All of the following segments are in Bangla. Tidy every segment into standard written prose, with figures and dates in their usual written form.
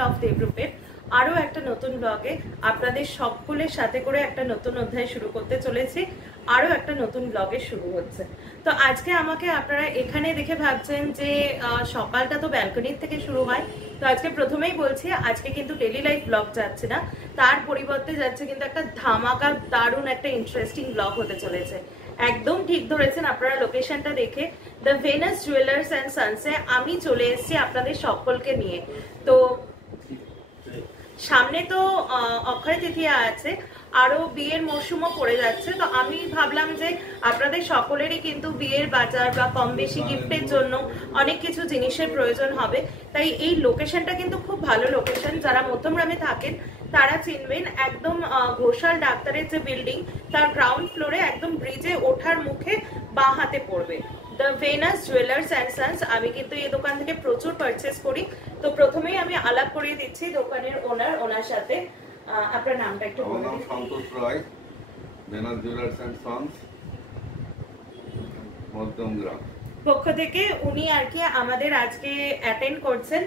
লভ দেবরূপের আরও একটা নতুন ব্লগে আপনাদের সকলের সাথে করে একটা নতুন অধ্যায় শুরু করতে চলেছি। আরও একটা নতুন ব্লগে শুরু হচ্ছে। তো আজকে আমাকে আপনারা এখানে দেখে ভাবছেন যে সকালটা তো ব্যালকনির থেকে শুরু হয়, তো আজকে প্রথমেই বলছি আজকে কিন্তু ডেলি লাইফ ব্লগ যাচ্ছে না, তার পরিবর্তে যাচ্ছে কিন্তু একটা ধামাকা দারুণ একটা ইন্টারেস্টিং ব্লগ হতে চলেছে। একদম ঠিক ধরেছেন আপনারা লোকেশনটা দেখে, দ্য ভেনাস জুয়েলার্স অ্যান্ড সানসে আমি চলে এসেছি আপনাদের সকলকে নিয়ে। তো সামনে তো অক্ষয় তৃতীয়া আছে, আরো বিয়ের মরশুমও পড়ে যাচ্ছে, তো আমি ভাবলাম যে আপনাদের সকলেরই কিন্তু বিয়ের বাজার বা কম বেশি গিফটের জন্য অনেক কিছু জিনিসের প্রয়োজন হবে, তাই এই লোকেশনটা কিন্তু খুব ভালো লোকেশন। যারা মধ্যমগ্রামে থাকেন তারা চিনবেন, একদম ঘোষাল ডাক্তারের যে বিল্ডিং তার গ্রাউন্ড ফ্লোরে একদম ব্রিজে ওঠার মুখে বাঁ হাতে পড়বে the Venus jewellers and Sons. আমি কিন্তু এই দোকান থেকে প্রচুর পারচেস করি। তো প্রথমেই আমি আলাপ করিয়ে দিচ্ছি দোকানের ওনার সাথে। আপনার নামটা একটু বলুন। আমার নাম Santosh Roy, Venus jewellers and sons, Madhyamgram পক্ষ থেকে উনি আর কি আমাদের আজকে অ্যাটেন্ড করছেন।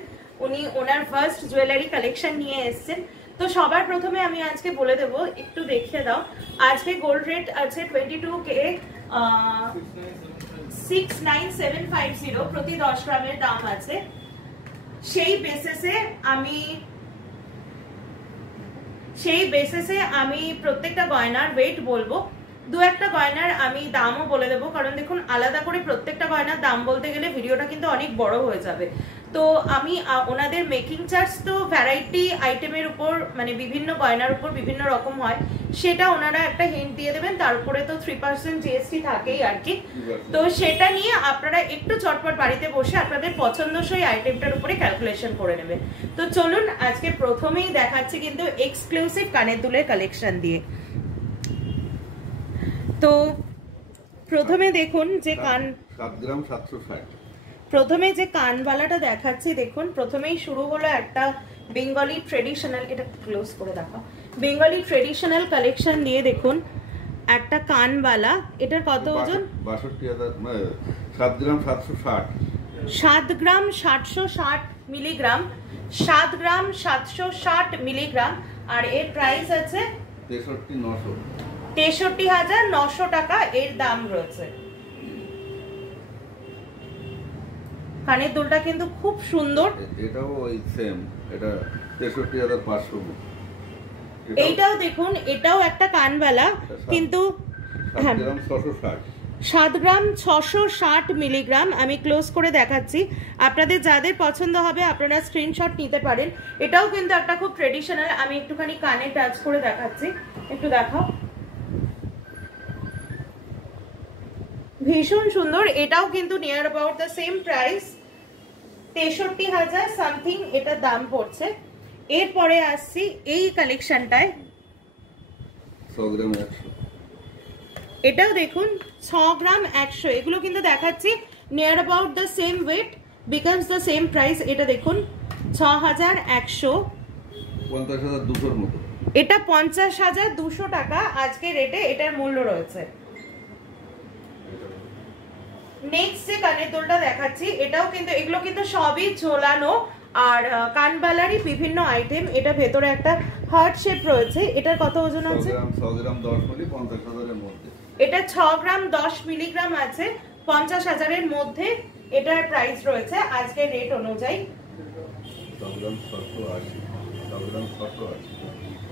উনি ওনার ফার্স্ট জুয়েলারি কালেকশন নিয়ে এসেছেন। তো সবার প্রথমে আমি আজকে বলে দেবো, একটু দেখিয়ে দাও। আজকে গোল্ড রেট আছে 22K 69750 প্রতি 10 গ্রামের দাম আছে। সেই বেসিসে আমি প্রত্যেকটা গয়নার ওয়েট বলবো, দু একটা গয়নার আমি দামও বলে দেবো, কারণ দেখুন আলাদা করে প্রত্যেকটা গয়নার দাম বলতে গেলে ভিডিওটা কিন্তু অনেক বড় হয়ে যাবে। তো আমি ওনাদের মেকিং চার্জ তো ভ্যারাইটি আইটেমের উপর, মানে বিভিন্ন গয়নার উপর বিভিন্ন রকম হয়, সেটা ওনারা একটা হিন্ট দিয়ে দেবেন। তার উপরে তো 3% জিএসটি থাকেই আর কি। তো সেটা নিয়ে আপনারা একটু চটপট বাড়িতে বসে আপনাদের পছন্দসই আইটেমটার উপরে ক্যালকুলেশন করে নেবেন। তো চলুন আজকে প্রথমেই দেখাচ্ছি কিন্তু এক্সক্লুসিভ কানের দুলের কালেকশন দিয়ে। তো প্রথমে দেখুন যে 7 গ্রাম 760, প্রথমে যে কানবালাটা দেখাচ্ছি দেখুন, প্রথমেই শুরু হলো একটা বেঙ্গলি ট্রেডিশনাল, এটা ক্লোজ করে দেখা, বেঙ্গলি ট্রেডিশনাল কালেকশন দিয়ে দেখুন একটা কানবালা। এটার কত ওজন? 62,000, 7 গ্রাম 760, 7 গ্রাম 760 মিলিগ্রাম, 7 গ্রাম 760 মিলিগ্রাম। আর এর প্রাইস আছে 63,900 টাকা এর দাম রয়েছে। কানের দুলটা কিন্তু খুব সুন্দর, এটাও ওই সেম, এটা 63,500। এইটাও দেখুন, এটাও একটা কানবালা, কিন্তু 7 গ্রাম 660, 7 গ্রাম 660 মিলিগ্রাম। আমি ক্লোজ করে দেখাচ্ছি, আপনাদের যাদের পছন্দ হবে আপনারা স্ক্রিনশট নিতে পারেন। এটাও কিন্তু একটা খুব ট্রেডিশনাল, আমি একটুখানি কানে টাচ করে দেখাচ্ছি, একটু দেখাও, ভীষণ সুন্দর। এটাও কিন্তু near about the same price, 63,000 something এটা দাম পড়ছে। এরপরে আসছি এই কালেকশনটায়, 6 গ্রাম 100, এটাও দেখুন 6 গ্রাম 100। এগুলো কিন্তু দেখাচ্ছি near about the same wait because the same price. এটা দেখুন 6100, 50,200 মতো। এটা 50,200 টাকা আজকে রেটে এটার মূল্য রয়েছে। নেক্সট যে কানের দুলটা দেখাচ্ছি, এটাও কিন্তু, এগুলো কিন্তু সবই ঝোলানো আর কানবালারই বিভিন্ন আইটেম। এটা ভেতরে একটা হার্ট শেপ রয়েছে। এটার কত ওজন আছে? 6 গ্রাম 10 মিলি, 50,000 এর মধ্যে। এটা 6 গ্রাম 10 মিলিগ্রাম আছে, 50,000 এর মধ্যে এটার প্রাইস রয়েছে আজকে রেট অনুযায়ী। 6 গ্রাম 780, 6 গ্রাম 780।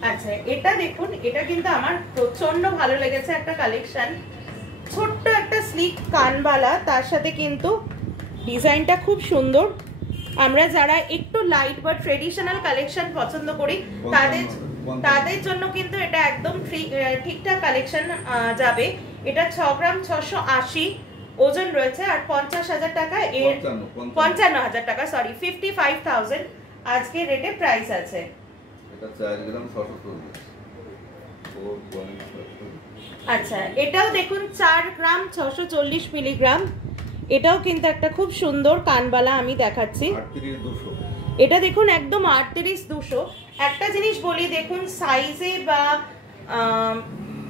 আচ্ছা, এটা দেখুন, এটা কিন্তু আমার প্রচন্ড ভালো লেগেছে একটা কালেকশন। ছোট্ট একটা স্লিক কানবালা, তার সাথে কিন্তু ডিজাইনটা খুব সুন্দর। আমরা যারা একটু লাইট বা ট্রেডিশনাল কালেকশন পছন্দ করি তাদের জন্য কিন্তু এটা একদম ঠিকঠাক কালেকশন যাবে। এটা 6 গ্রাম 680 ওজন রয়েছে আর 50,000 টাকা এর, 55,000 টাকা, সরি 55,000 আজকে রেটে প্রাইস আছে। এটা 4 গ্রাম 640। আচ্ছা, এটাও দেখুন 4 গ্রাম 640 মিলিগ্রাম। এটাও কিন্তু একটা খুব সুন্দর কানবালা আমি দেখাচ্ছি। 38,200, এটা দেখুন একদম 38,200। একটা জিনিস বলি, দেখুন সাইজে বা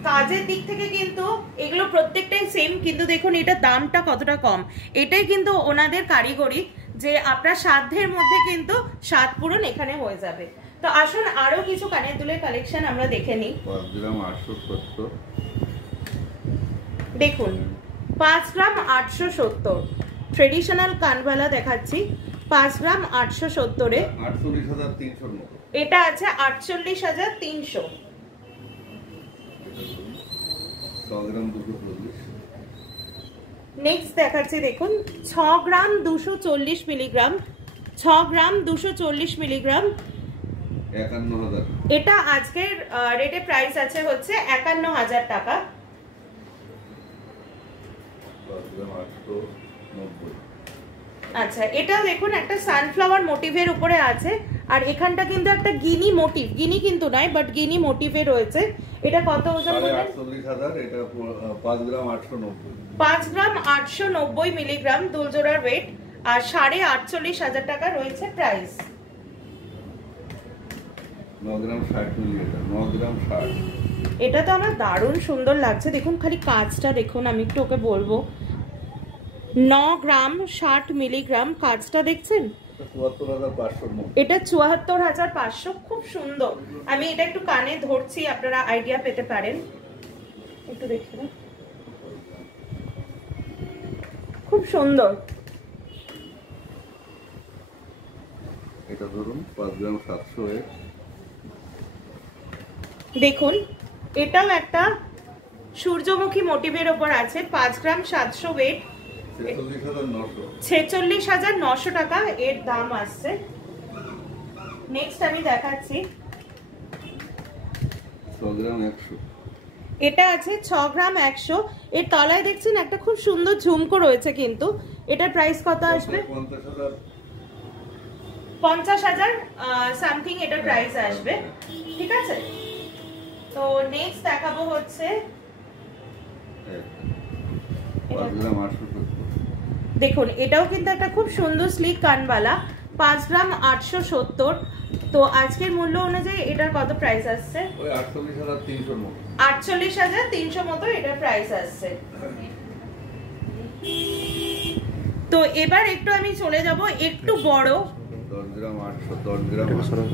কাজের দিক থেকে কিন্তু এগুলো প্রত্যেকটাই সেম, কিন্তু দেখুন এটা দামটা কতটা কম। এটাই কিন্তু ওনাদের কারিগরি, যে আপনার সাধ্যের মধ্যে কিন্তু সাত পূরণ এখানে হয়ে যাবে। তো আসুন আরো কিছু কানের দুলের কালেকশন আমরা দেখে নিই। 5 গ্রাম 870, দেখুন 5 গ্রাম 870 ট্রেডিশনাল কানবালা দেখাচ্ছি। 5 গ্রাম 870 এ 48,300 মতো। এটা আছে 48,300। 6 গ্রাম 240। নেক্সট দেখাচ্ছি দেখুন 6 গ্রাম 240 মিলিগ্রাম, 6 গ্রাম 240 মিলিগ্রাম, 51,000। এটা আজকের রেটে প্রাইস আছে হচ্ছে 51,000 টাকা। 10 গ্রাম 890। আচ্ছা, এটা দেখুন একটা সানফ্লাওয়ার মোটিভের উপরে আছে, আর এখানটা কিন্তু একটা গিনি মোটিভ, গিনি কিন্তু নয় বাট গিনি মোটিভে রয়েছে। এটা কত ওজন বললেন? 48,000। এটা 5 গ্রাম 890। 5 গ্রাম 890 মিলিগ্রাম দুলজোড়ার ওয়েট, আর 48,500 টাকা রয়েছে প্রাইস। 9 গ্রাম 60 মিলিলিটার। 9 গ্রাম 60। এটা তো আমার দারুণ সুন্দর লাগছে, দেখুন খালি কাজটা দেখুন, আমি একটু ওকে বলবো। 9 গ্রাম 60 মিলিগ্রাম, কাজটা দেখছেন? 74,500 মতো। এটা 74,500, খুব সুন্দর। আমি এটা একটু কানে ধরছি, আপনারা আইডিয়া পেতে পারেন। একটু দেখুন, খুব সুন্দর। এটা ধরুন 5 গ্রাম 700 এ। দেখুন এটাও একটা সূর্যমুখী মোটিভের উপর আছে। 5 গ্রাম 700 ওয়েট, 46,900। 46,900 টাকা এর দাম আসছে। নেক্সট আমি দেখাচ্ছি 6 গ্রাম 100। এটা আছে 6 গ্রাম 100। এর তলায় দেখছেন একটা খুব সুন্দর ঝুমকো রয়েছে, কিন্তু এটার প্রাইস কত আসবে? 50,000 সামথিং এটার প্রাইস আসবে। ঠিক আছে, তো নেক্সট দেখাবো হচ্ছে 5 গ্রাম 870। দেখুন এটাও কিন্তু একটা খুব সুন্দর স্লিক কানবালা, 5 গ্রাম 870। তো আজকের মূল্য অনুযায়ী এটার কত প্রাইস আসছে? ওই 48,300 মতো। 48,300 মতো এটার প্রাইস আসছে। তো এবার একটু আমি চলে যাব একটু বড় 10 গ্রাম 800। 10 গ্রাম 800।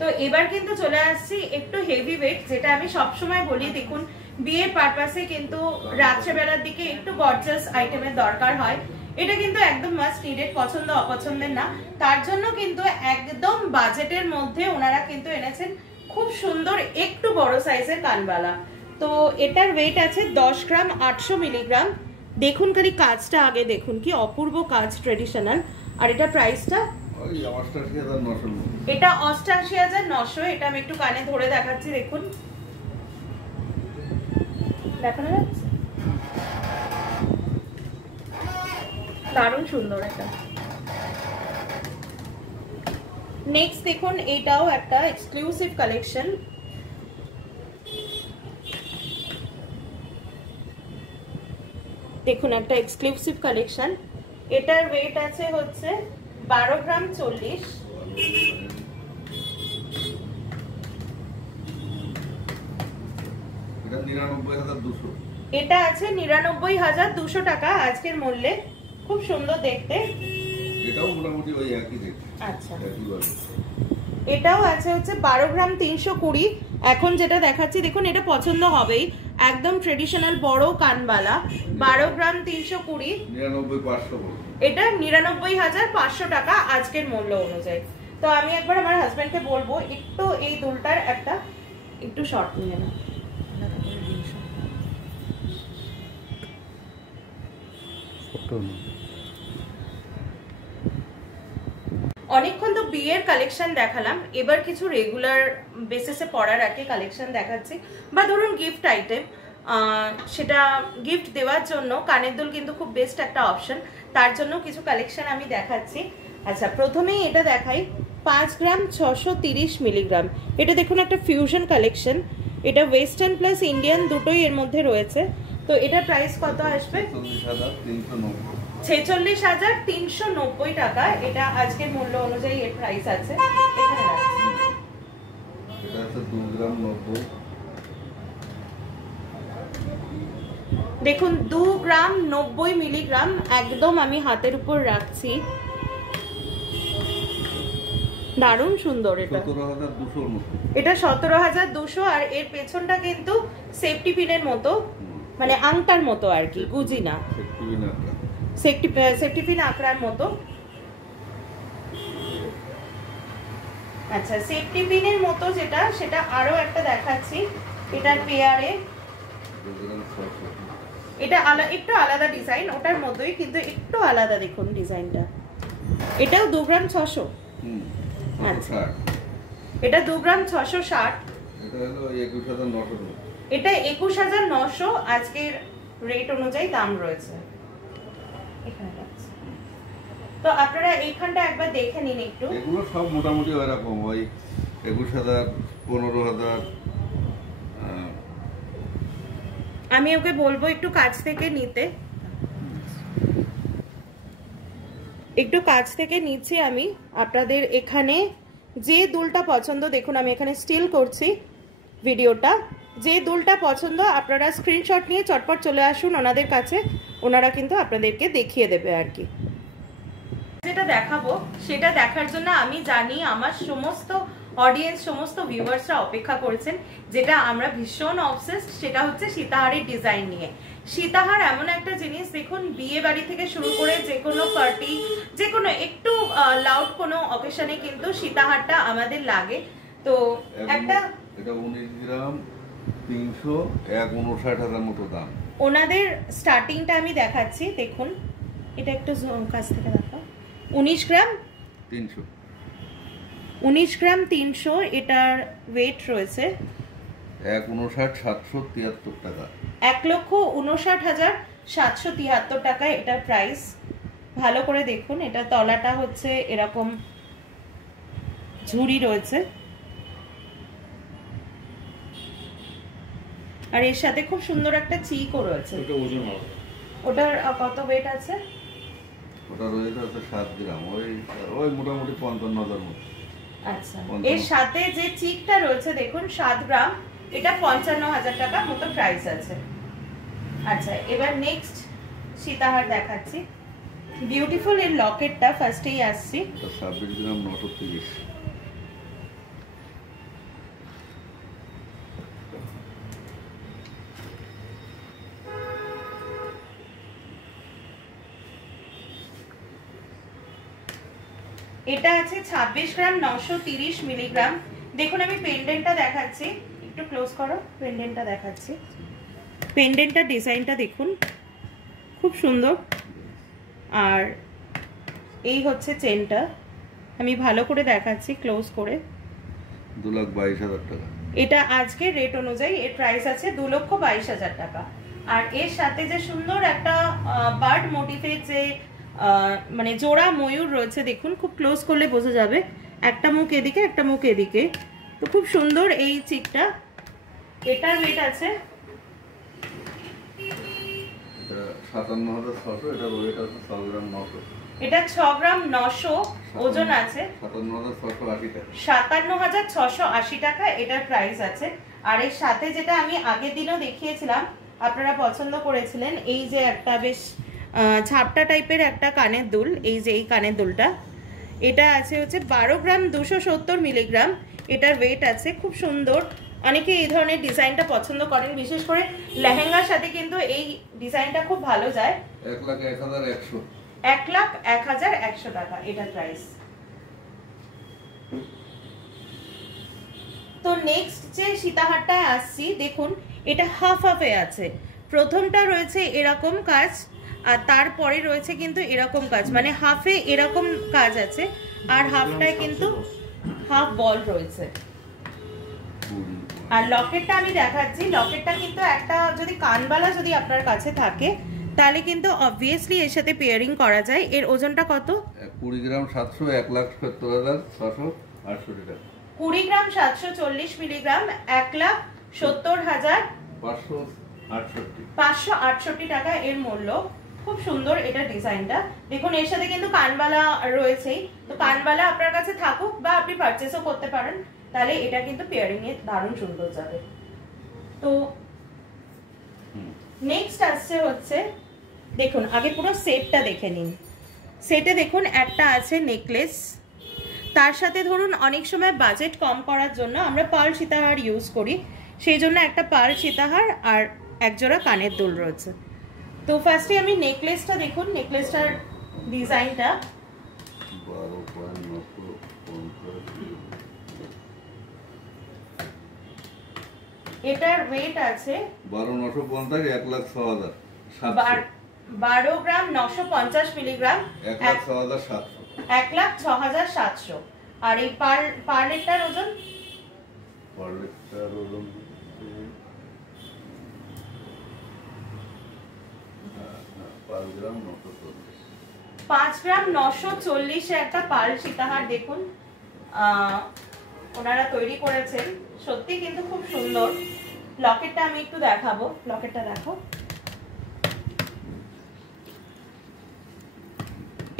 তো এবার কিন্তু চলে আসছি একটু হেভি ওয়েট, যেটা আমি সবসময় বলি। দেখুন বিয়ের পারপাসে কিন্তু রাত্রেবেলার দিকে একটু গর্জাস আইটেমের দরকার হয়। এটা কিন্তু একদম মাস্ট নিডেড, পছন্দ অপছন্দের না। তার জন্য কিন্তু একদম বাজেটের মধ্যে ওনারা কিন্তু এনেছেন খুব সুন্দর একটু বড় সাইজের কানবালা। তো এটার ওয়েট আছে 10 গ্রাম 800 মিলিগ্রাম। দেখুন খালি কাজটা আগে দেখুন, কি অপূর্ব কাজ, ট্রেডিশনাল। আর এটা প্রাইসটা ওই 88,900 মতো। এটা 88,900। এটা আমি একটু কানে ধরে দেখাচ্ছি, দেখুন দেখানো যাচ্ছে, দারুণ সুন্দর এটা। নেক্সট দেখুন এটাও একটা এক্সক্লুসিভ কালেকশন। দেখুন একটা এক্সক্লুসিভ কালেকশন। এটার ওয়েট আছে হচ্ছে 12 গ্রাম 40। এটা 99,200। এটা আছে 99,200 টাকা আজকের মূল্যে। খুব সুন্দর দেখতে। এটাও মোটামুটি ওই একই রেট। আচ্ছা, একই বাজে। এটাও আছে হচ্ছে 12 গ্রাম 320। এখন যেটা দেখাচ্ছি দেখুন, এটা পছন্দ হবেই, একদম ট্রেডিশনাল বড় কানবালা, 12 গ্রাম 320। 99,500 বলে। এটা 99,500 টাকা আজকের মূল্য অনুযায়ী। তো আমি একবার আমার হাজবেন্ডকে বলবো একটু এই দুলটার একটা একটু শর্ট নিয়ে না। অনেকক্ষণ তো বিয়ের কালেকশন দেখালাম, এবার কিছু রেগুলার বেসিসে পড়ার আগে কালেকশন দেখাচ্ছি, বা ধরুন গিফট আইটেম। সেটা গিফট দেওয়ার জন্য কানের দুল কিন্তু খুব বেস্ট একটা অপশন, তার জন্য কিছু কালেকশন আমি দেখাচ্ছি। আচ্ছা, প্রথমেই এটা দেখাই 5 গ্রাম 630 মিলিগ্রাম। এটা দেখুন একটা ফিউশন কালেকশন, এটা ওয়েস্টার্ন প্লাস ইন্ডিয়ান দুটোই এর মধ্যে রয়েছে। তো এটার প্রাইস কত আসবে? 46,390 টাকা। এটা আজকের মূল্য অনুযায়ী এর প্রাইস আছে। এখানে রাখছি। এটা আছে 2 গ্রাম 90। দেখুন 2 গ্রাম 90 মিলিগ্রাম, একদম আমি হাতের উপর রাখছি, দারুণ সুন্দর। এটা 17,200 মতো, এটা 17,200। আর এর পেছনটা কিন্তু সেফটি পিনের মতো, মানে আংটার মতো আর কি, গুজি না, সেফটি পিন আঁকড়ার মতো। আচ্ছা, সেফটি পিনের মতো যেটা, সেটা আরো একটা দেখাচ্ছি। এটার পেয়ারে এটা একটু আলাদা ডিজাইন, ওটার মতোই কিন্তু একটু আলাদা। দেখুন ডিজাইনটা, এটাও 2 গ্রাম 600। আচ্ছা, এটা 2 গ্রাম 660। এটা হলো 21,900। এটা 21,900 আজকের রেট অনুযায়ী দাম রয়েছে এখানে। তো আপনারা এইখানটা একবার দেখে নিন একটু। এগুলো সব মোটামুটি ওইরকম, ওই 21,000, 15,000। আমি ওকে বলবো একটু কাছ থেকে নিতে, একটু কাছ থেকে নিচ্ছি আমি আপনাদের। এখানে যে দুলটা পছন্দ, দেখুন আমি এখানে স্টিল করছি ভিডিওটা, যে দুলটা পছন্দ আপনারা স্ক্রিনশট নিয়ে চটপট চলে আসুন ওনাদের কাছে, ওনারা কিন্তু আপনাদেরকে দেখিয়ে দেবে আর কি। যেটা দেখাবো সেটা দেখার জন্য আমি জানি আমার সমস্ত অডিয়েন্স, সমস্ত ভিউয়ার্সরা অপেক্ষা করেছেন, যেটা আমরা ভীষণ অবসেসড, সেটা হচ্ছে সীতাহারের ডিজাইন নিয়ে। সীতাহার এমন একটা জিনিস, দেখুন বিয়ে বাড়ি থেকে শুরু করে যে কোনো পার্টি, যে কোনো একটু লাউড কোনো অকেশনে কিন্তু সীতাহারটা আমাদের লাগে। তো একটা এটা 19 গ্রাম 359,000 মতো দাম। ওনাদের স্টার্টিংটা আমি দেখাচ্ছি, দেখুন এটা একটু কাছ থেকে দেখো। 19 গ্রাম 300, 19 গ্রাম 300 এটার ওয়েট রয়েছে 1,59,773 টাকা। 1,59,773 টাকা এটার প্রাইস। ভালো করে দেখুন, এটা তলাটা হচ্ছে এরকম ঝুড়ি রয়েছে, আর এর সাথে খুব সুন্দর একটা চিকও রয়েছে। ওটার কত ওয়েট আছে? ওটার ওয়েট আছে 7 গ্রাম, ওই মোটামুটি 55,000 মতো। আচ্ছা, এর সাথে যে চিকটা রয়েছে দেখুন 7 গ্রাম, এটা 55,000 টাকা মতো প্রাইস আছে। আচ্ছা, এবার নেক্সট সীতাহার দেখাচ্ছি। বিউটিফুল এর লকেটটা ফার্স্টেই আসছি, 26 গ্রাম 930। এটা আছে 26 গ্রাম 930 মিলিগ্রাম। দেখুন আমি পেন্ডেন্টটা দেখাচ্ছি, একটু ক্লোজ করো, পেন্ডেন্টটা দেখাচ্ছি। পেন্ডেন্টটা ডিজাইনটা দেখুন খুব সুন্দর, আর এই হচ্ছে চেনটা, আমি ভালো করে দেখাচ্ছি ক্লোজ করে। 2,22,000 টাকা। এটা আজকে রেট অনুযায়ী এর প্রাইস আছে 2,22,000 টাকা। আর এর সাথে যে সুন্দর একটা বার্ড মোটিফের যে মানে জোড়া ময়ূর রয়েছে, দেখুন খুব ক্লোজ করলে বোঝা যাবে, একটা মুখ এদিকে একটা মুখ এদিকে, তো খুব সুন্দর এই চিকটা। এটার ওয়েট আছে 57,600, এটার ওয়েট আছে 6 গ্রাম 900। এটা 6 গ্রাম 900 ওজন আছে, 57,680 টাকা। 57,680 টাকা এটার প্রাইস আছে। আর এর সাথে যেটা আমি আগের দিনও দেখিয়েছিলাম, আপনারা পছন্দ করেছিলেন, এই যে একটা বেশ ঝাপটা টাইপের একটা কানের দুল, এই যে এই কানের দুলটা, এটা আছে হচ্ছে 12 গ্রাম 270 মিলিগ্রাম। এটার ওয়েট আছে, খুব সুন্দর। অনেকে এই ধরনের ডিজাইনটা পছন্দ করেন, বিশেষ করে লেহেঙ্গার সাথে কিন্তু এই ডিজাইনটা খুব ভালো যায়। 1,01,100। 1,01,100 টাকা এটার প্রাইস। তো নেক্সট যে সীতাহারটা আসছি, দেখুন এটা হাফ হাফে আছে। প্রথমটা রয়েছে এরকম কাজ, আর তারপরে রয়েছে কিন্তু এরকম কাজ, মানে হাফে এরকম কাজ আছে, আর হাফটায় কিন্তু হাফ বল রয়েছে। আর লকেটটা আমি দেখাচ্ছি, লকেটটা কিন্তু একটা যদি কানবালা যদি আপনার কাছে থাকে তাহলে কিন্তু অবভিয়াসলি এর সাথে পেয়ারিং করা যায়। এর ওজনটা কত? 20 গ্রাম 700, 1,70,668 টাকা। 20 গ্রাম 740 মিলিগ্রাম, 1,70,568 টাকা এর মূল্য। খুব সুন্দর এটা ডিজাইনটা, দেখুন এর সাথে কিন্তু কানবালা রয়েছেই, তো কানবালা আপনার কাছে থাকুক বা আপনি পারচেসও করতে পারেন, তাহলে এটা কিন্তু পেয়ারিং এ দারুণ সুন্দর যাবে। তো নেক্সট আসছে হচ্ছে, দেখুন আগে পুরো সেটটা দেখে নিন। সেটে দেখুন একটা আছে নেকলেস, তার সাথে ধরুন অনেক সময় বাজেট কম করার জন্য আমরা পার্ল সীতাহার ইউজ করি, সেই জন্য একটা পার্ল সীতাহার আর একজোড়া কানের দুল রয়েছে। তো ফার্স্টে আমি নেকলেসটা দেখুন, নেকলেসটার ডিজাইনটা এটার ওয়েট আছে 12,950 1,06,000 12 গ্রাম 950 মিলিগ্রাম 1,06,700 1,06,700। আর এই পার্লেরটার ওজন, পার্লেরটার ওজন 5 গ্রাম 940 একটা পার্ল সীতাহার। দেখুন ওনারা তৈরি করেছেন, সত্যি কিন্তু খুব সুন্দর। লকেটটা আমি একটু দেখাবো, লকেটটা দেখো,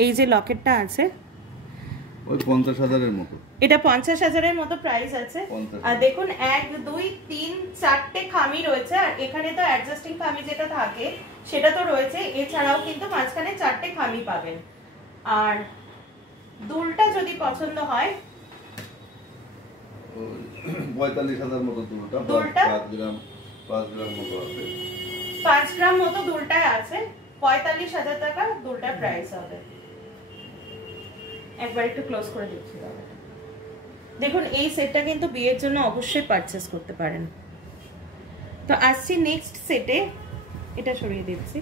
এই যে লকেটটা আছে ওই 50,000-এর মতো, এটা 50,000-এর মতো প্রাইস আছে। আর দেখুন 1 2 3 4টে খামি রয়েছে, আর এখানে তো অ্যাডজাস্টিং খামি যেটা থাকে সেটা তো রয়েছে, এছাড়াও কিন্তু মাঝখানে 4টে খামি পাবেন। আর দুলটা যদি পছন্দ হয় 45,000 মতো দুলটা, 5 গ্রাম মতো আছে, 5 গ্রাম মতো দুলটায় আছে, 45,000 টাকা দুলটার প্রাইস হবে। একবার একটু ক্লোজ করে দিচ্ছি। দেখুন এই সেটটা কিন্তু বিয়ের জন্য অবশ্যই পারচেজ করতে পারেন। তো আসছি নেক্সট সেটে, এটা সরিয়ে দিচ্ছি।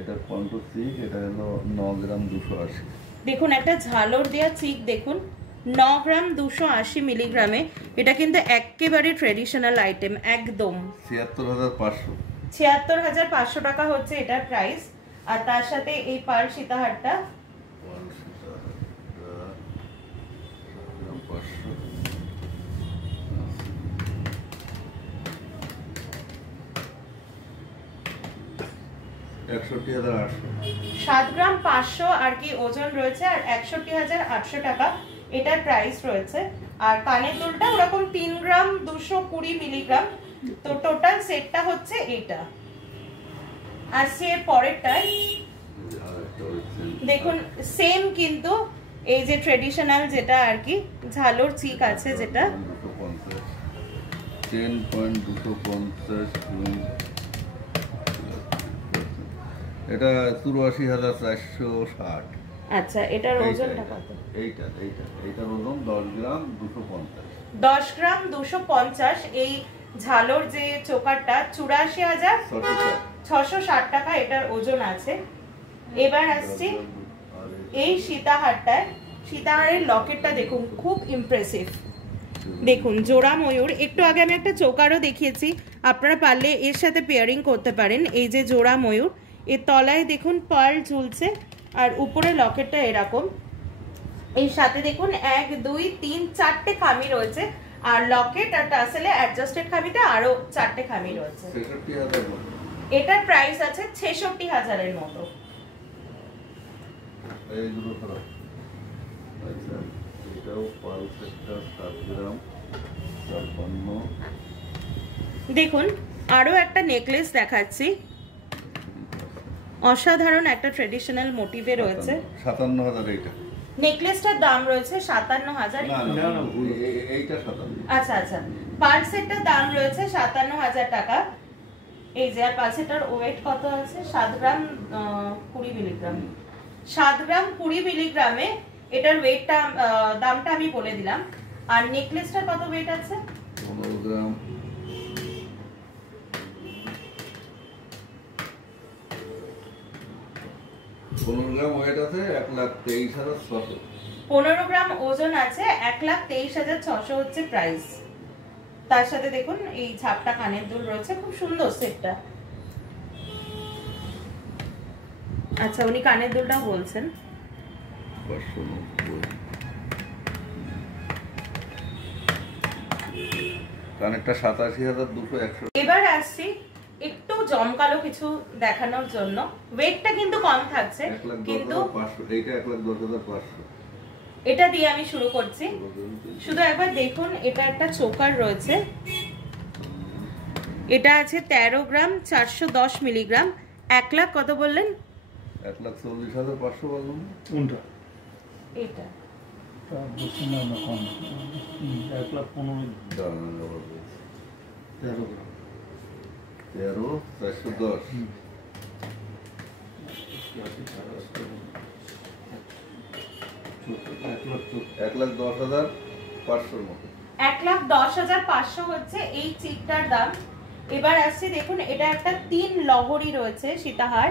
এটা কন্ট্রো চিক, এটা হলো 9 গ্রাম 280। দেখুন একটা ঝালর দেয়া চিক, দেখুন 9 গ্রাম 280 মিলিগ্রামে। এটা কিন্তু একেবারে ট্রেডিশনাল আইটেম, একদম 76,500। 76,500 টাকা হচ্ছে এটার প্রাইস। আর তার সাথে এই পার্ল সীতাহারটা 7 গ্রাম 500 আর কি ওজন রয়েছে, আর 61,800 টাকা এটার প্রাইস রয়েছে। আর কানের দুলটা ওরকম 3 গ্রাম 220 মিলিগ্রাম। তো টোটাল সেটটা হচ্ছে এটা। আসছে এর পরেরটায়, দেখুন সেম কিন্তু এই যে ট্রেডিশনাল যেটা আর কি ঝালর চিক আছে, যেটা 10.250, এটা 84,460। আচ্ছা এটার ওজনটা কত? এইটার ওজন 10 গ্রাম 250। 10 গ্রাম 250। এই ঝালর যে চোকারটা 84,660 টাকা এটার ওজন আছে। এবার আসছি এই সীতাহারটায়, সীতাহারের লকেটটা দেখুন খুব ইমপ্রেসিভ। দেখুন জোড়া ময়ূর, একটু আগে আমি একটা চোকারও দেখিয়েছি, আপনারা পারলে এর সাথে পেয়ারিং করতে পারেন। এই যে জোড়া ময়ূর, এর তলায় দেখুন পার্ল ঝুলছে, আর উপরে লকেটটা এরকম। এই সাথে দেখুন 1 2 3 4টে খামি রয়েছে, আর লকেট আর টাসেলে অ্যাডজাস্টেড খামিতে আরো 4টে খামি রয়েছে। এটার প্রাইস আছে 66,000-এর মতো। দেখুন আরো একটা নেকলেস দেখাচ্ছি, অসাধারণ একটা ট্রেডিশনাল মোটিভে রয়েছে। 57,000 এইটা। নেকলেসটার দাম রয়েছে 57,000। এইটা 57। আচ্ছা আচ্ছা, পার্ল সেটটার দাম রয়েছে 57,000 টাকা। এই যে আর পার্ল সেটটার ওয়েট কত আছে? 7 গ্রাম 20 মিলিগ্রাম। 7 গ্রাম 20 মিলিগ্রামে এটার ওয়েটটা, দামটা আমি বলে দিলাম। আর নেকলেসটার কত ওয়েট আছে? 15 গ্রাম। 15 গ্রাম ওয়েট আছে, 1,23,600। 15 গ্রাম ওজন আছে, 1,23,600 হচ্ছে প্রাইস। তার সাথে দেখুন এই ঝাপটা কানের দুল রয়েছে, খুব সুন্দর সেটটা। আচ্ছা উনি কানের দুলটা বলছেন। কানেরটা 87,200। এবার আসছি একটু জমকালো কিছু দেখানোর জন্য। ওয়েটটা কিন্তু কম থাকছে, কিন্তু এইটা 1,10,500। এটা দিয়ে আমি শুরু করছি। শুধু একবার দেখুন, এটা একটা চোকার রয়েছে, এটা আছে 13 গ্রাম 410 মিলিগ্রাম। 1 লাখ কত বললেন? 1,40,500 বললাম। কোনটা? এটা বেশি না কম? 1,15,000। 13 গ্রাম 13,410। 1,10,500 মতো। 1,10,500 হচ্ছে এই চিকটার দাম। এবার আসছে দেখুন, এটা একটা 3 লহরি রয়েছে সীতাহার।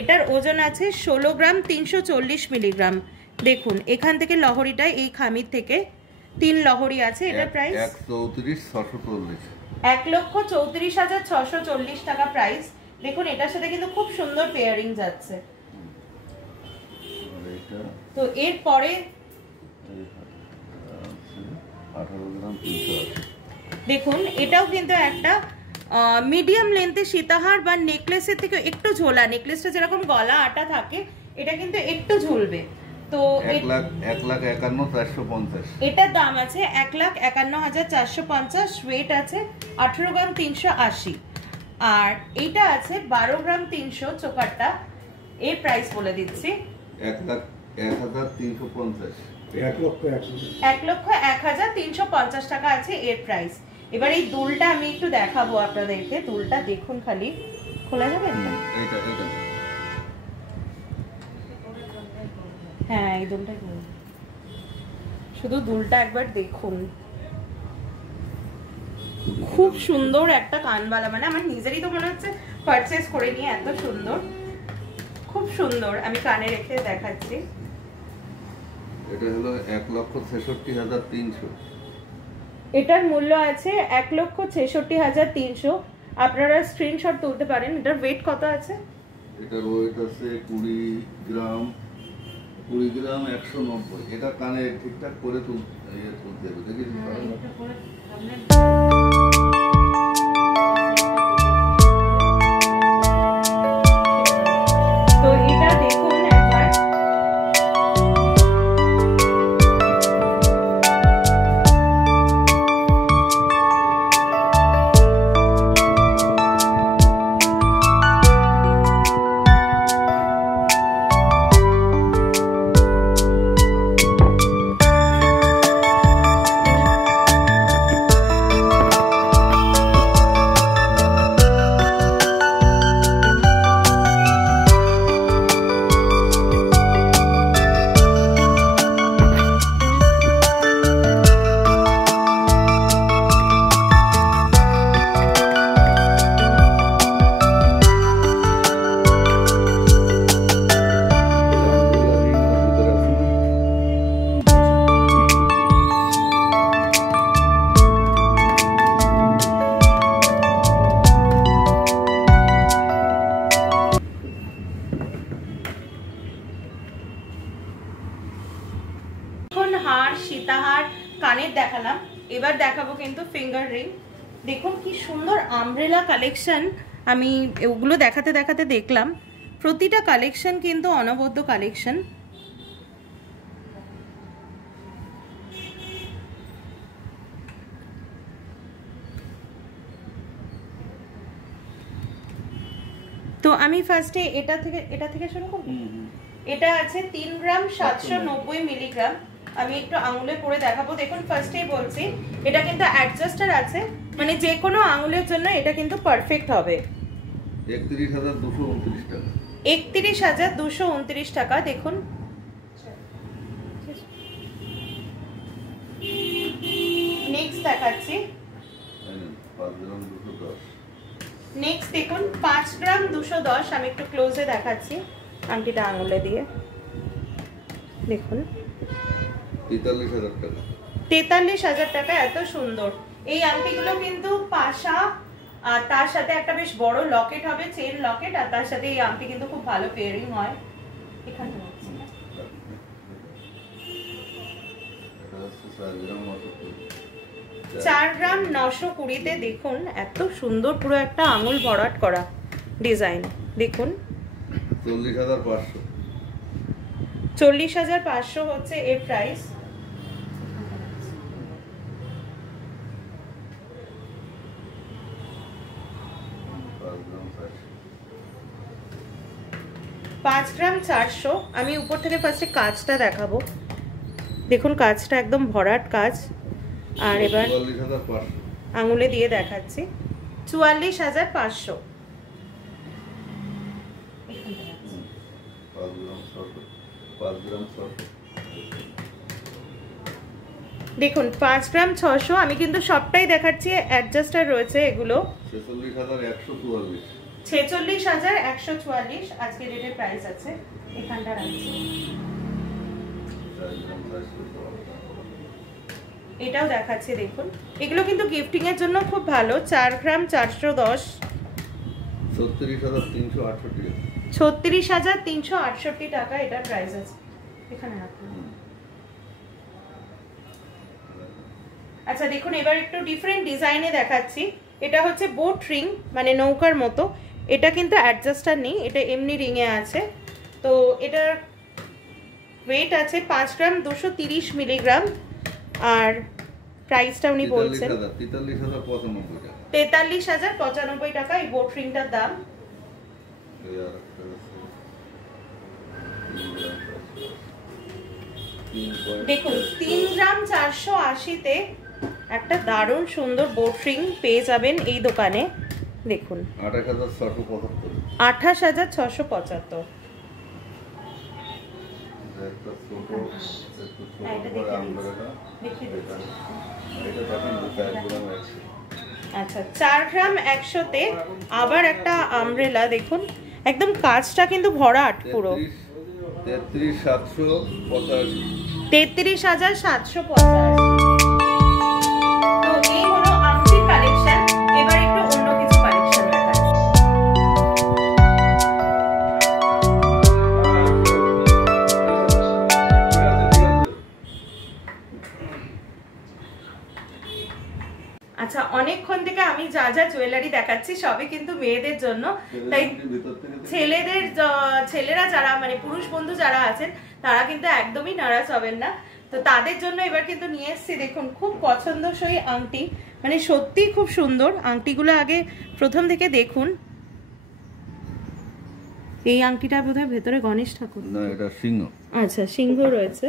এটার ওজন আছে 16 গ্রাম 340 মিলিগ্রাম। দেখুন এখান থেকে লহরিটা, এই খামির থেকে 3 লহরি আছে। এটার প্রাইস 1,34,640। 1,34,640 টাকা প্রাইস। দেখুন এটার সাথে কিন্তু খুব সুন্দর পেয়ারিং যাচ্ছে। তো এরপরে 18 গ্রাম 380। দেখুন এটাও কিন্তু একটা মিডিয়াম লেন্থের সীতাহার বা নেকলেসের থেকে একটু ঝোলা। নেকলেসটা যেরকম গলা আটা থাকে, এটা কিন্তু একটু ঝুলবে। তো 1,51,450। এটার দাম আছে 1,51,450। ওয়েট আছে 18 গ্রাম 380। আর এইটা আছে 12 গ্রাম 300 চোকারটা। এর প্রাইস বলে দিচ্ছি 1,01,350। 1,01,350 টাকা আছে এর প্রাইস। এবার এই দুলটা আমি একটু দেখাবো আপনাদেরকে। দুলটা দেখুন, খালি খোলা যাবে না? এইটা হ্যাঁ, এই দুলটা শুধু দুলটা একবার দেখুন। খুব সুন্দর একটা কানবালা, মানে আমার নিজেরই তো মনে হচ্ছে পারচেজ করে নিয়ে, এত সুন্দর, খুব সুন্দর। আমি কানে রেখে দেখাচ্ছি। এটা হলো 1,66,300। এটার মূল্য আছে 1,66,300। আপনারা স্ক্রিনশট তুলতে পারেন। এটার ওয়েট কত আছে? এটার ওয়েট আছে 20 গ্রাম 190। এটা কানে ঠিকঠাক করে তুলতে হবে। দেখি তো এটা দেখুন একবার। হার, সীতাহার, কানের দেখালাম। এবার দেখাবো কিন্তু ফিঙ্গার রিং। দেখুন কি সুন্দর আমব্রেলা কালেকশন। আমি ওগুলো দেখাতে দেখাতে দেখলাম প্রতিটা কালেকশন কিন্তু অনবদ্য কালেকশন। তো আমি ফার্স্টে এটা থেকে শুরু করব। এটা আছে 3 গ্রাম 790 মিলিগ্রাম। আমি একটু আঙুলে পরে দেখাবো। দেখুন ফার্স্টেই বলছি, এটা কিন্তু অ্যাডজাস্টার আছে, মানে যে কোনো আঙুলের জন্য এটা কিন্তু পারফেক্ট হবে। 31,229 টাকা। 31,229 টাকা। দেখুন নেক্সট দেখাচ্ছি। নেক্সট দেখুন 5 গ্রাম 210। আমি একটু ক্লোজে দেখাচ্ছি আংটিটা আঙুলে দিয়ে। দেখুন 43,000 টাকা। 43,000 টাকা। এত সুন্দর এই আংটিগুলো কিন্তু পাশা, আর তার সাথে একটা বেশ বড় লকেট হবে, চেন লকেট, আর তার সাথে এই আংটি কিন্তু খুব ভালো পেয়ারিং হয়। এখানে 4 গ্রাম 920-তে দেখুন এত সুন্দর পুরো একটা আঙুল ভরাট করা ডিজাইন। দেখুন 40,500। 40,500 হচ্ছে এর প্রাইস। 5 গ্রাম 400। আমি উপর থেকে ফার্স্টে কাজটা দেখাবো। দেখুন কাজটা একদম ভরাট কাজ। আর এবার আঙুলে দিয়ে দেখাচ্ছি 44,500। দেখুন 5 গ্রাম 600। আমি কিন্তু সবটাই দেখাচ্ছি, অ্যাডজাস্টার রয়েছে এগুলো। 46,144 আজকে রেটের প্রাইস আছে। এখানটা রাখছি। এটাও দেখাচ্ছি দেখুন, এগুলো কিন্তু গিফটিং এর জন্য খুব ভালো। 4 গ্রাম 410, 36,368 টাকা এটার প্রাইস আছে। এখানে রাখুন। আচ্ছা দেখুন এবার একটু ডিফারেন্ট ডিজাইনে দেখাচ্ছি। এটা হচ্ছে বোট রিং, মানে নৌকার মতো। এটা কিন্তু অ্যাডজাস্টার নেই, এটা এমনি রিংয়ে আছে। তো এটার ওয়েট আছে 5 গ্রাম 230 মিলিগ্রাম। আর প্রাইসটা উনি বলছেন 43,095 টাকা এই বোট রিংটার দাম। দেখুন 3 গ্রাম 480-তে একটা দারুণ সুন্দর বোট রিং পেয়ে যাবেন এই দোকানে। দেখুন 28,675। আচ্ছা 4 গ্রাম 100-তে আবার একটা আমব্রেলা। দেখুন একদম কাজটা কিন্তু ভরাট পুরো। 33,750। তো এই হলো আংটির কালেকশন। এবার একটু অন্য কিছু কালেকশন দেখাচ্ছি। আচ্ছা অনেকক্ষণ থেকে আমি যা যা জুয়েলারি দেখাচ্ছি সবই কিন্তু মেয়েদের জন্য, তাই ছেলেরা যারা মানে পুরুষ বন্ধু যারা আছেন তারা কিন্তু একদমই নারাজ হবেন না। তো তাদের জন্য এবার কিন্তু নিয়ে এসেছি দেখুন খুব পছন্দসই আংটি, মানে সত্যি খুব সুন্দর। আংটিগুলো আগে প্রথম থেকে দেখুন। এই আংটিটা বোধহয় ভেতরে গণেশ ঠাকুর, না এটা সিংহ। আচ্ছা সিংহ রয়েছে।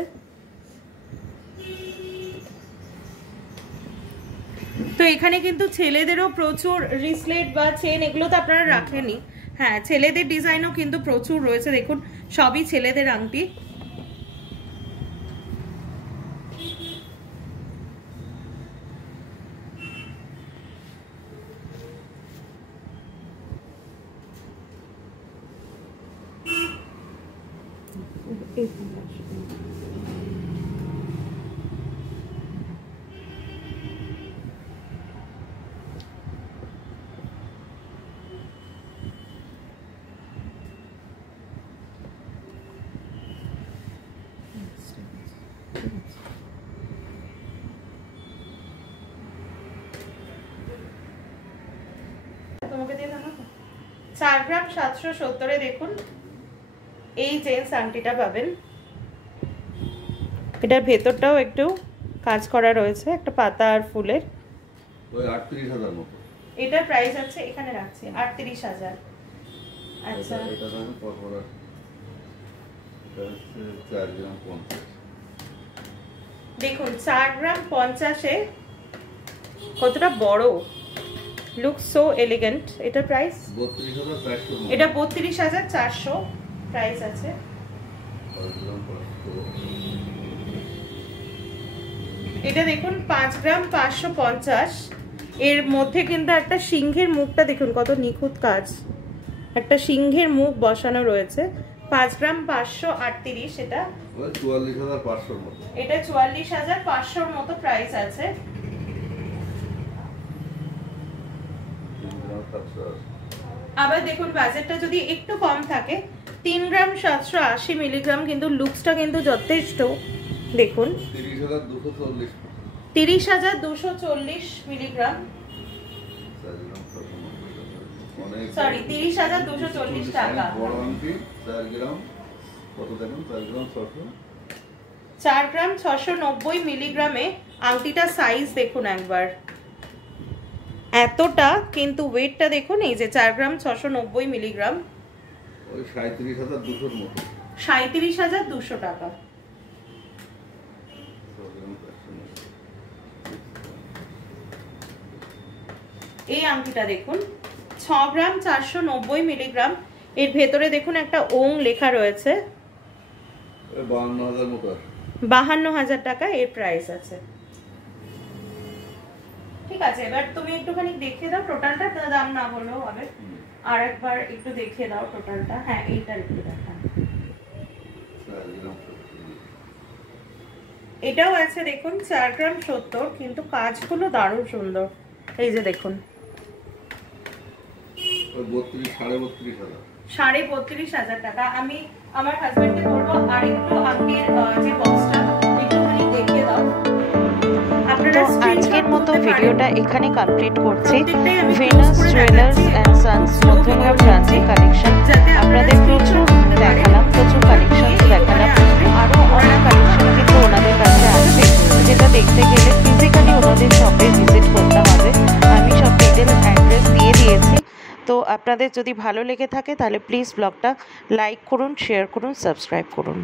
তো এখানে কিন্তু ছেলেদেরও প্রচুর রিসলেট বা চেন এগুলো তো আপনারা রাখেনই। হ্যাঁ ছেলেদের ডিজাইনও কিন্তু প্রচুর রয়েছে। দেখুন সবই ছেলেদের আংটি। তোমাকে দিয়ে দেখাবো। 4 গ্রাম 770-এ দেখুন এই জেন্টস আংটিটা পাবেন। এটার ভেতরটাও একটু কাজ করা রয়েছে, একটা পাতা আর ফুলের। ওই 38,000 মতো। এটার প্রাইস আছে এখানে রাখছি 38,000। আচ্ছা এটা দাম পরপর এটা হচ্ছে 4 গ্রাম 50। দেখুন 4 গ্রাম 50-এ কতটা বড়, লুক সো এলিগেন্ট। এটার প্রাইস 32,400। এটা 32,400 প্রাইস আছে। এটা দেখুন 5 গ্রাম 550। এর মধ্যে কিন্তু একটা সিংহের মুখটা দেখুন কত নিখুঁত কাজ, একটা সিংহের মুখ বসানো রয়েছে। 5 গ্রাম 538 এটা 44,500 মতো। এটা 44,500 মতো প্রাইস আছে। আবার দেখুন বাজেটটা যদি একটু কম থাকে 3 গ্রাম 780 মিলিগ্রাম, কিন্তু লুকসটা কিন্তু যথেষ্ট। দেখুন 30,240 মিলিগ্রাম, সরি 30,240 টাকা। 4 গ্রাম 690 মিলিগ্রামে আংটিটা সাইজ দেখুন একবার, এতটা কিন্তু ওয়েটটা দেখুন। এই যে 4 গ্রাম 690 মিলিগ্রাম। ওই 37,200 মতো। 37,200 টাকা। এই আংটিটা দেখুন 6 গ্রাম 490 মিলিগ্রাম, এর ভেতরে দেখুন একটা ওং লেখা রয়েছে। 52,000 মতো। 52,000 টাকা এর প্রাইস আছে। ঠিক আছে, এবার তুমি একটুখানি দেখিয়ে দাও টোটালটা, দাম না বললেও হবে, আর একবার একটু দেখিয়ে দাও টোটালটা। হ্যাঁ এইটার একটু দেখান। এটাও আছে দেখুন 4 গ্রাম 70, কিন্তু কাজগুলো দারুণ সুন্দর। এই যে দেখুন 32,500 টাকা। আমি আমার হাজবেন্ডকে বলবো আর একটু আংটির যে বক্সটা একটুখানি দেখিয়ে দাও। তো আজকের মতো ভিডিওটা এখানে কমপ্লিট করছি। Venus jewellers and Sons Madhyamgram ব্রাঞ্চের কালেকশন আপনাদের প্রচুর দেখালাম, প্রচুর কালেকশন দেখালাম। আরও অনেক কালেকশন কিন্তু ওনাদের কাছে আছে, যেটা দেখতে গেলে ফিজিক্যালি ওনাদের শপে ভিজিট করতে হবে। আমি সব ডিটেল অ্যাড্রেস দিয়ে দিয়েছি। তো আপনাদের যদি ভালো লেগে থাকে তাহলে প্লিজ ব্লগটা লাইক করুন, শেয়ার করুন, সাবস্ক্রাইব করুন।